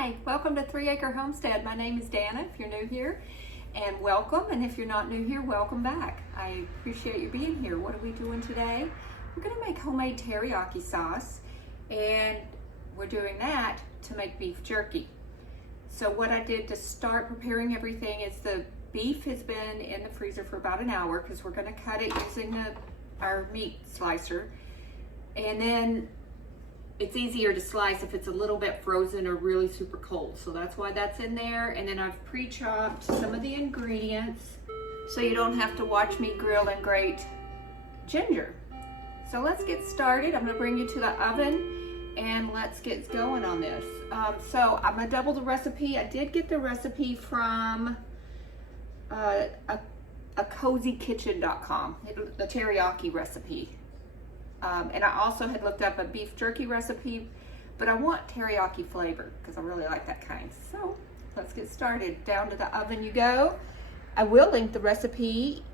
Hi, welcome to 3 Acre Homestead. My name is Dana, if you're new here, and welcome. And if you're not new here, welcome back. I appreciate you being here. What are we doing today? We're gonna make homemade teriyaki sauce, and we're doing that to make beef jerky. So what I did to start preparing everything is the beef has been in the freezer for about an hour because we're gonna cut it using our meat slicer. And then it's easier to slice if it's a little bit frozen or really super cold. So that's why that's in there. And then I've pre-chopped some of the ingredients so you don't have to watch me grill and grate ginger. So let's get started. I'm gonna bring you to the oven and let's get going on this. So I'm gonna double the recipe. I did get the recipe from a cozykitchen.com, the teriyaki recipe. And I also had looked up a beef jerky recipe, but I want teriyaki flavor because I really like that kind. So let's get started. Down to the oven you go. I will link the recipe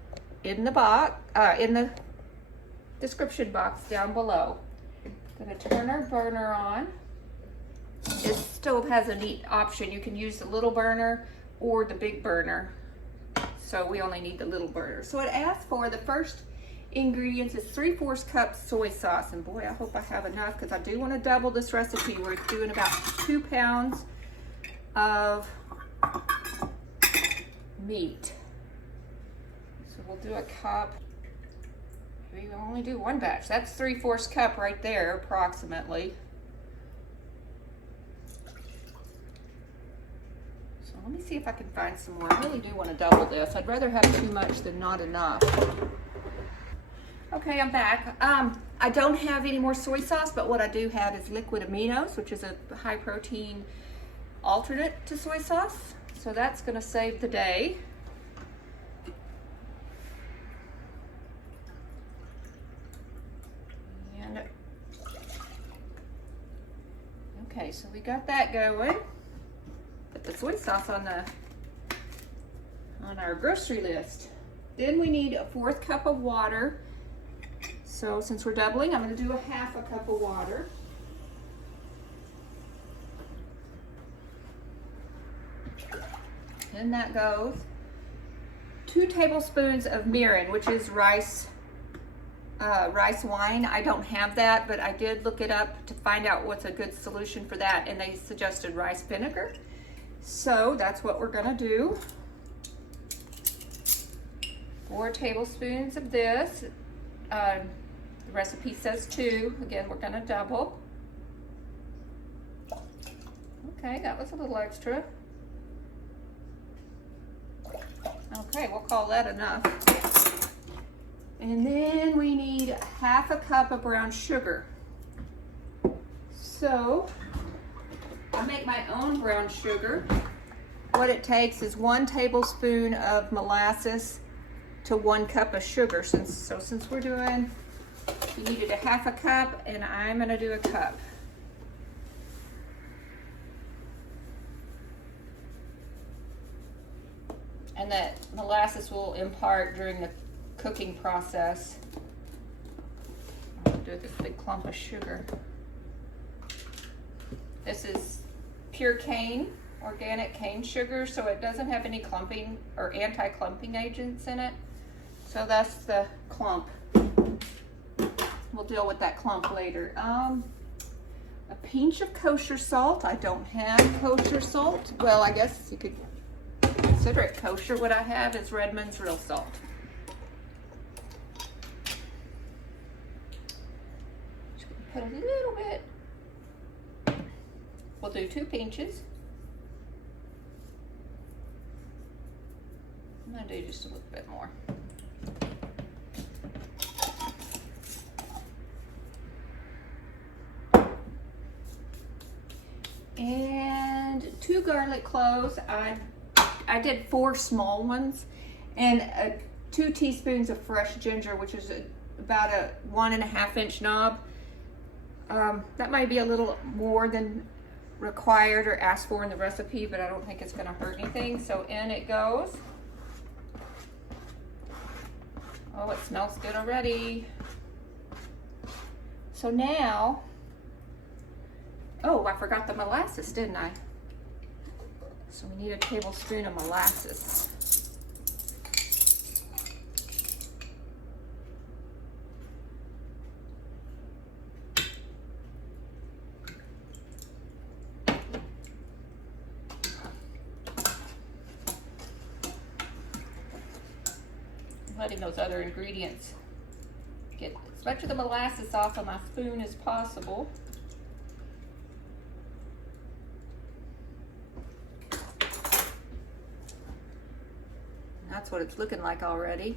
in the box, in the description box down below. I'm gonna turn our burner on. This stove has a neat option. You can use the little burner or the big burner. So we only need the little burner. So it asks for the first ingredients is 3/4 cups soy sauce, and boy, I hope I have enough because I do want to double this recipe. We're doing about 2 pounds of meat, so we'll do a cup. We only do 1 batch. That's 3/4 cup right there, approximately. So let me see if I can find some more. I really do want to double this. I'd rather have too much than not enough. Okay, I'm back. I don't have any more soy sauce, but what I do have is liquid aminos, which is a high protein alternate to soy sauce. So that's gonna save the day. And okay, so we got that going. Put the soy sauce on our grocery list. Then we need a 1/4 cup of water. So since we're doubling, I'm going to do a 1/2 cup of water. And that goes 2 tablespoons of mirin, which is rice wine. I don't have that, but I did look it up to find out what's a good solution for that, and they suggested rice vinegar. So that's what we're going to do. 4 tablespoons of this. The recipe says 2. Again, we're gonna double. Okay, that was a little extra. Okay, we'll call that enough. And then we need 1/2 cup of brown sugar. So, I make my own brown sugar. What it takes is 1 tablespoon of molasses to 1 cup of sugar. Since we're doing, you needed a 1/2 cup, and I'm gonna do a cup. And that molasses will impart during the cooking process. I'll do this big clump of sugar. This is pure cane, organic cane sugar, so it doesn't have any clumping or anti-clumping agents in it. So that's the clump. We'll deal with that clump later. A pinch of kosher salt. I don't have kosher salt. Well, I guess you could consider it kosher. What I have is Redmond's real salt. Just gonna put a little bit. We'll do 2 pinches. I'm gonna do just a little bit more. And 2 garlic cloves. I did 4 small ones, and 2 teaspoons of fresh ginger, which is about a 1.5 inch knob. That might be a little more than required or asked for in the recipe, but I don't think it's going to hurt anything. So in it goes. Oh, it smells good already. So now, oh, I forgot the molasses, didn't I? So we need a tablespoon of molasses. Letting those other ingredients get as much of the molasses off of my spoon as possible. That's what it's looking like already.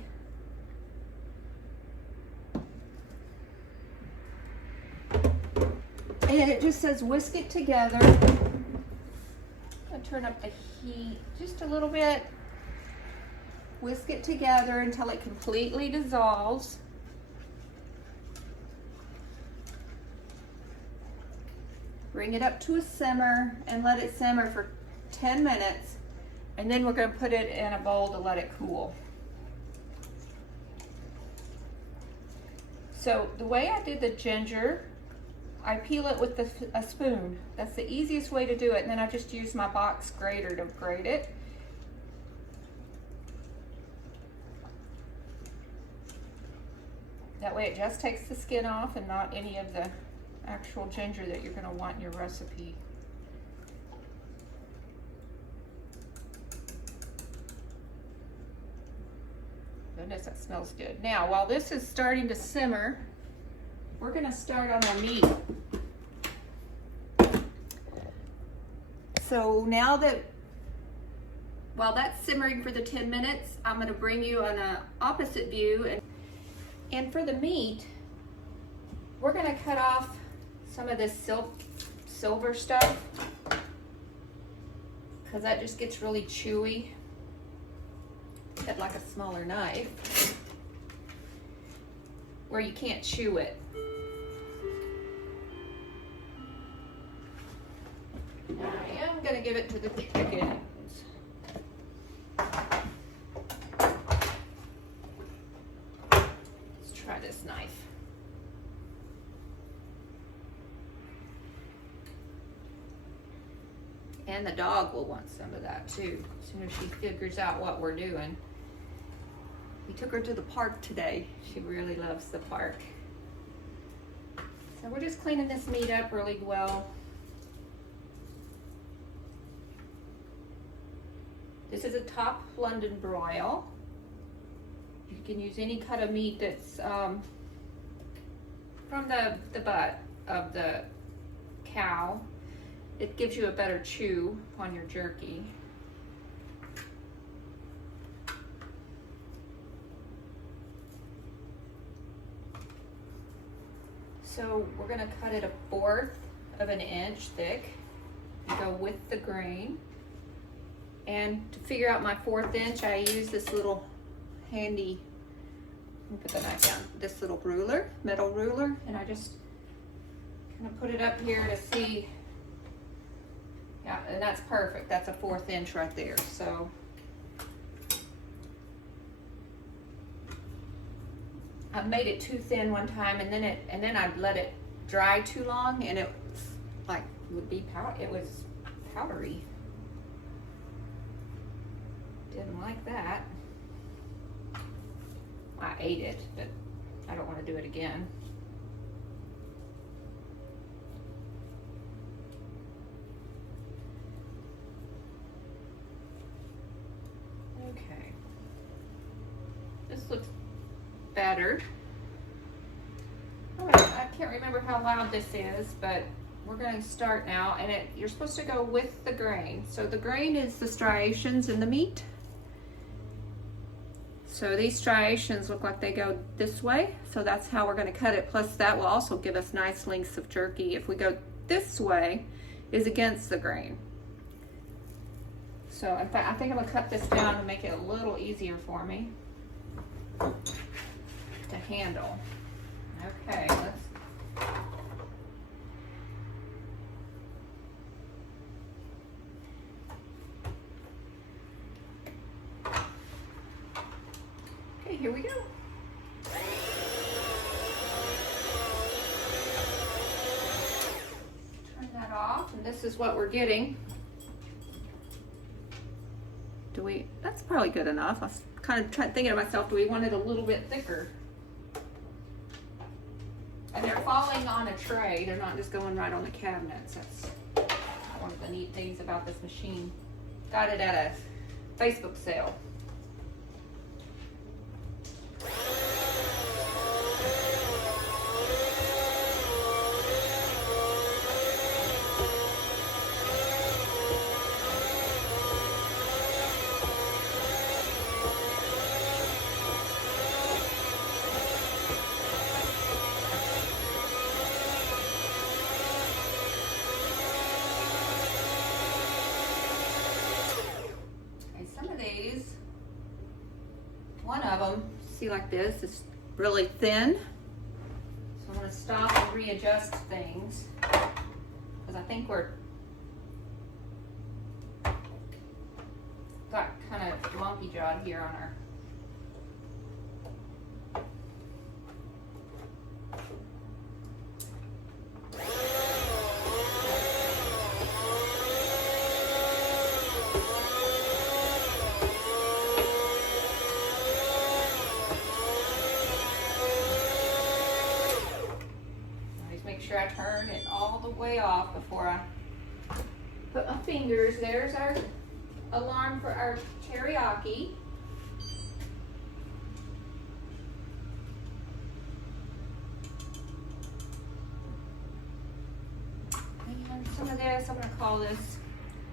And it just says whisk it together. I'll turn up the heat just a little bit. Whisk it together until it completely dissolves. Bring it up to a simmer and let it simmer for 10 minutes. And then we're going to put it in a bowl to let it cool. So the way I did the ginger, I peel it with a spoon. That's the easiest way to do it. And then I just use my box grater to grate it. That way it just takes the skin off and not any of the actual ginger that you're going to want in your recipe. Goodness, that smells good. Now, while this is starting to simmer, we're going to start on our meat. So now that, while that's simmering for the 10 minutes, I'm going to bring you on an opposite view. And for the meat, we're going to cut off some of this silver stuff because that just gets really chewy. Cut like a smaller knife where you can't chew it. I am going to give it to the chickens. Let's try this knife. And the dog will want some of that too, as soon as she figures out what we're doing. We took her to the park today. She really loves the park. So we're just cleaning this meat up really well. This is a top London broil. You can use any cut of meat that's from the butt of the cow. It gives you a better chew on your jerky. So we're going to cut it 1/4 of an inch thick. Go with the grain. And to figure out my 1/4 inch, I use this little handy, let me put the knife down, this little ruler, metal ruler, and I just kind of put it up here to see. Yeah, and that's perfect. That's a 1/4 inch right there. So I made it too thin one time, and then I'd let it dry too long, and it like would be it was powdery. Didn't like that. I ate it, but I don't want to do it again. Okay. This looks better. I can't remember how loud this is, but we're going to start now, and you're supposed to go with the grain. So the grain is the striations in the meat. So these striations look like they go this way, so that's how we're going to cut it. Plus that will also give us nice lengths of jerky. If we go this way, is against the grain. So in fact, I think I'm going to cut this down to make it a little easier for me to handle. Okay, let's. Okay, here we go. Turn that off, and this is what we're getting. That's probably good enough. I was kind of thinking to myself, do we want it a little bit thicker? And they're falling on a tray. They're not just going right on the cabinets. That's one of the neat things about this machine. Got it at a Facebook sale. One of them, see, like this, is really thin. So I'm going to stop and readjust things because I think we're got kind of lumpy jawed here on our I turn it all the way off before I put my fingers. There's our alarm for our teriyaki. And some of this, I'm going to call this,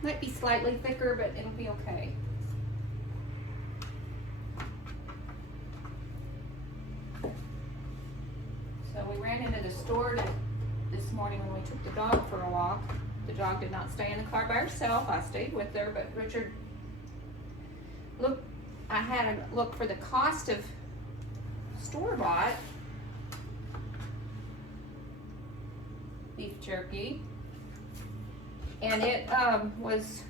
might be slightly thicker, but it'll be okay. So we ran into the store this morning when we took the dog for a walk. The dog did not stay in the car by herself. I stayed with her, but Richard I had a look for the cost of store-bought beef jerky, and it was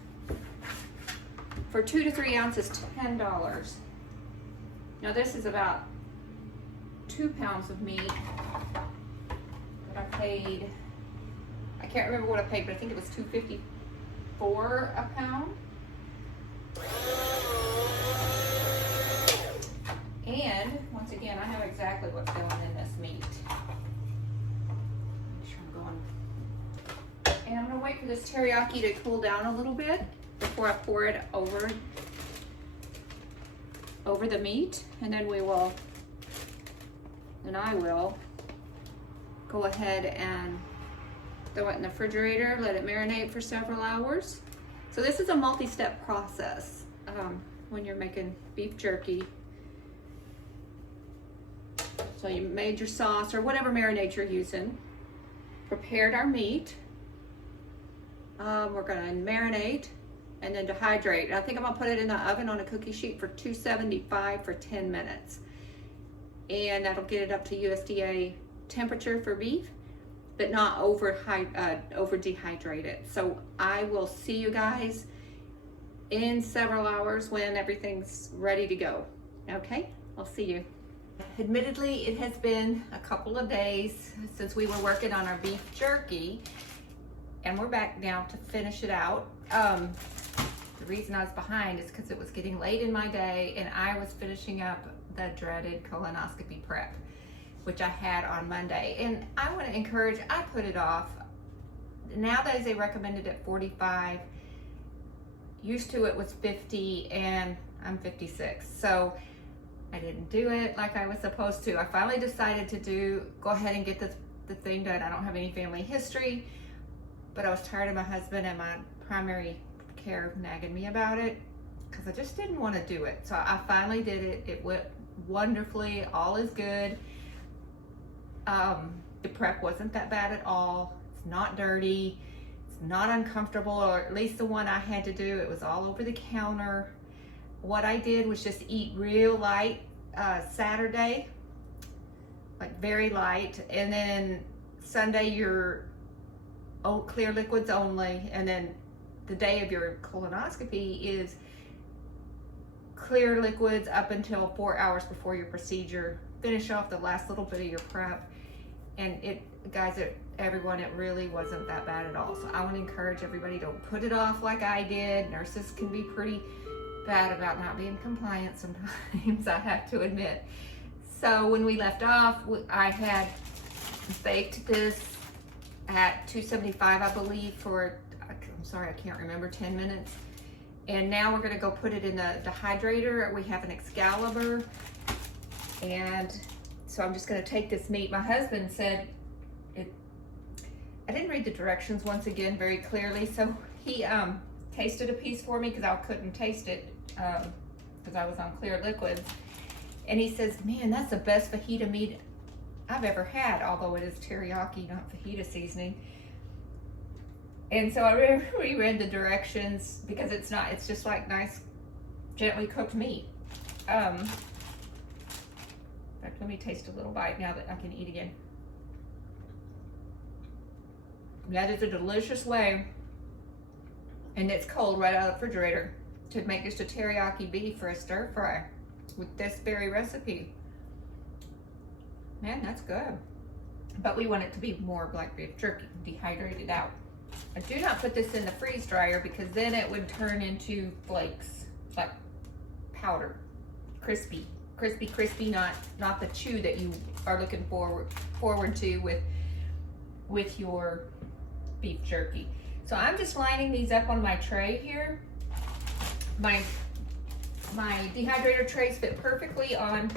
for 2 to 3 ounces, $10. Now this is about 2 pounds of meat. I paid, I can't remember what I paid, but I think it was $2.54 a pound. And once again, I know exactly what's going in this meat. Make sure I'm going. And I'm gonna wait for this teriyaki to cool down a little bit before I pour it over the meat, and then I will go ahead and throw it in the refrigerator, let it marinate for several hours. So this is a multi-step process when you're making beef jerky. So you made your sauce or whatever marinade you're using, prepared our meat. We're gonna marinate and then dehydrate. I think I'm gonna put it in the oven on a cookie sheet for 275 for 10 minutes. And that'll get it up to USDA temperature for beef, but not over dehydrated. So I will see you guys in several hours when everything's ready to go. Okay, I'll see you. Admittedly, it has been a couple of days since we were working on our beef jerky, and we're back now to finish it out. The reason I was behind is because it was getting late in my day and I was finishing up the dreaded colonoscopy prep, which I had on Monday. And I want to encourage, I put it off. Nowadays they recommend it at 45. Used to it was 50, and I'm 56. So I didn't do it like I was supposed to. I finally decided to go ahead and get the thing done. I don't have any family history, but I was tired of my husband and my primary care nagging me about it because I just didn't want to do it. So I finally did it. It went wonderfully. All is good. The prep wasn't that bad at all. It's not dirty. It's not uncomfortable, or at least the one I had to do. It was all over the counter. What I did was just eat real light Saturday, like very light, and then Sunday you're clear liquids only, and then the day of your colonoscopy is clear liquids up until 4 hours before your procedure. Finish off the last little bit of your prep, and everyone, it really wasn't that bad at all. So I want to encourage everybody, don't put it off like I did. Nurses can be pretty bad about not being compliant sometimes, I have to admit. So when we left off, I had baked this at 275, I believe, for, I'm sorry, I can't remember, 10 minutes. And now we're gonna go put it in the dehydrator. We have an Excalibur. And so I'm just gonna take this meat. My husband said, I didn't read the directions once again very clearly, so he tasted a piece for me because I couldn't taste it because I was on clear liquids. And he says, man, that's the best fajita meat I've ever had, although it is teriyaki, not fajita seasoning. And so I reread the directions because it's just like nice, gently cooked meat. In fact, let me taste a little bite now that I can eat again. That is a delicious way, and it's cold right out of the refrigerator, to make just a teriyaki beef for a stir fry with this very recipe. Man, that's good. But we want it to be more like beef jerky, dehydrated out. I do not put this in the freeze dryer because then it would turn into flakes, like powder, crispy, not the chew that you are looking forward to with your beef jerky. So I'm just lining these up on my tray here. My dehydrator trays fit perfectly on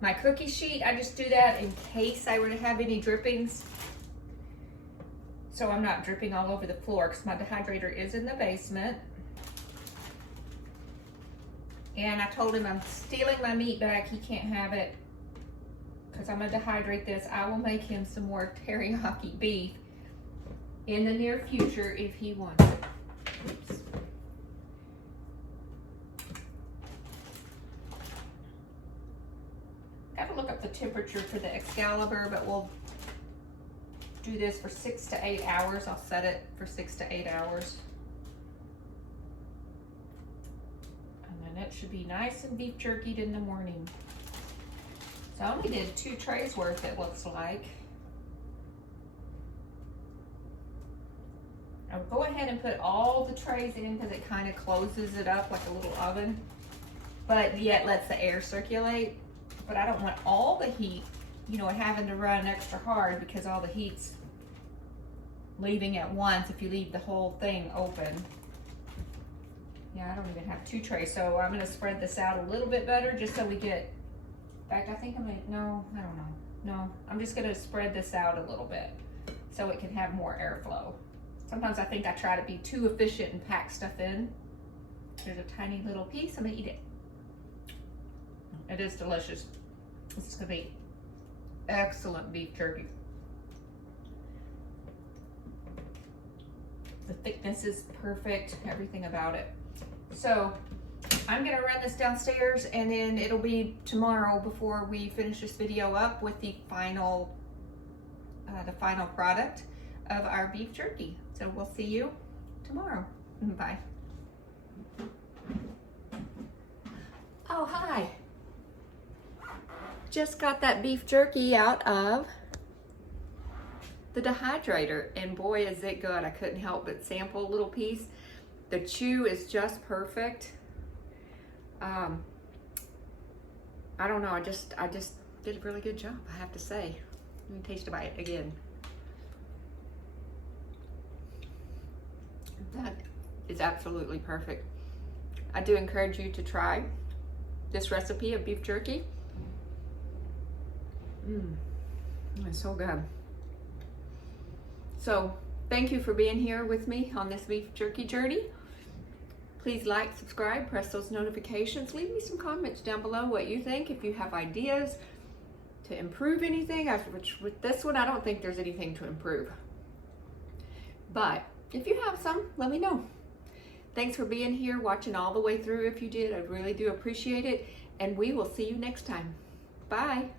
my cookie sheet. I just do that in case I were to have any drippings, so I'm not dripping all over the floor, because my dehydrator is in the basement. And I told him I'm stealing my meat back. He can't have it because I'm gonna dehydrate this. I will make him some more teriyaki beef in the near future if he wants it. Oops. Gotta look up the temperature for the Excalibur, but we'll do this for 6 to 8 hours. I'll set it for 6 to 8 hours. And then it should be nice and beef jerkied in the morning. So I only did 2 trays worth, it looks like. I'll go ahead and put all the trays in because it kind of closes it up like a little oven, but yet lets the air circulate. But I don't want all the heat, you know, having to run extra hard because all the heat's leaving at once if you leave the whole thing open. Yeah, I don't even have 2 trays, so I'm gonna spread this out a little bit better just so we get, in fact, I think I'm gonna, no, I don't know. No, I'm just gonna spread this out a little bit so it can have more airflow. Sometimes I think I try to be too efficient and pack stuff in. There's a tiny little piece, I'm gonna eat it. It is delicious. This is gonna be excellent beef jerky. The thickness is perfect, everything about it. So I'm gonna run this downstairs, and then it'll be tomorrow before we finish this video up with the final product of our beef jerky. So we'll see you tomorrow. Bye. Oh, hi. Just got that beef jerky out of the dehydrator, and boy is it good. I couldn't help but sample a little piece. The chew is just perfect. I don't know, I just did a really good job, I have to say. Let me taste a bite again. That is absolutely perfect. I do encourage you to try this recipe of beef jerky. It's so good. So thank you for being here with me on this beef jerky journey. Please like, subscribe, press those notifications. Leave me some comments down below what you think. If you have ideas to improve anything, which with this one, I don't think there's anything to improve. But if you have some, let me know. Thanks for being here, watching all the way through. If you did, I really do appreciate it. And we will see you next time. Bye.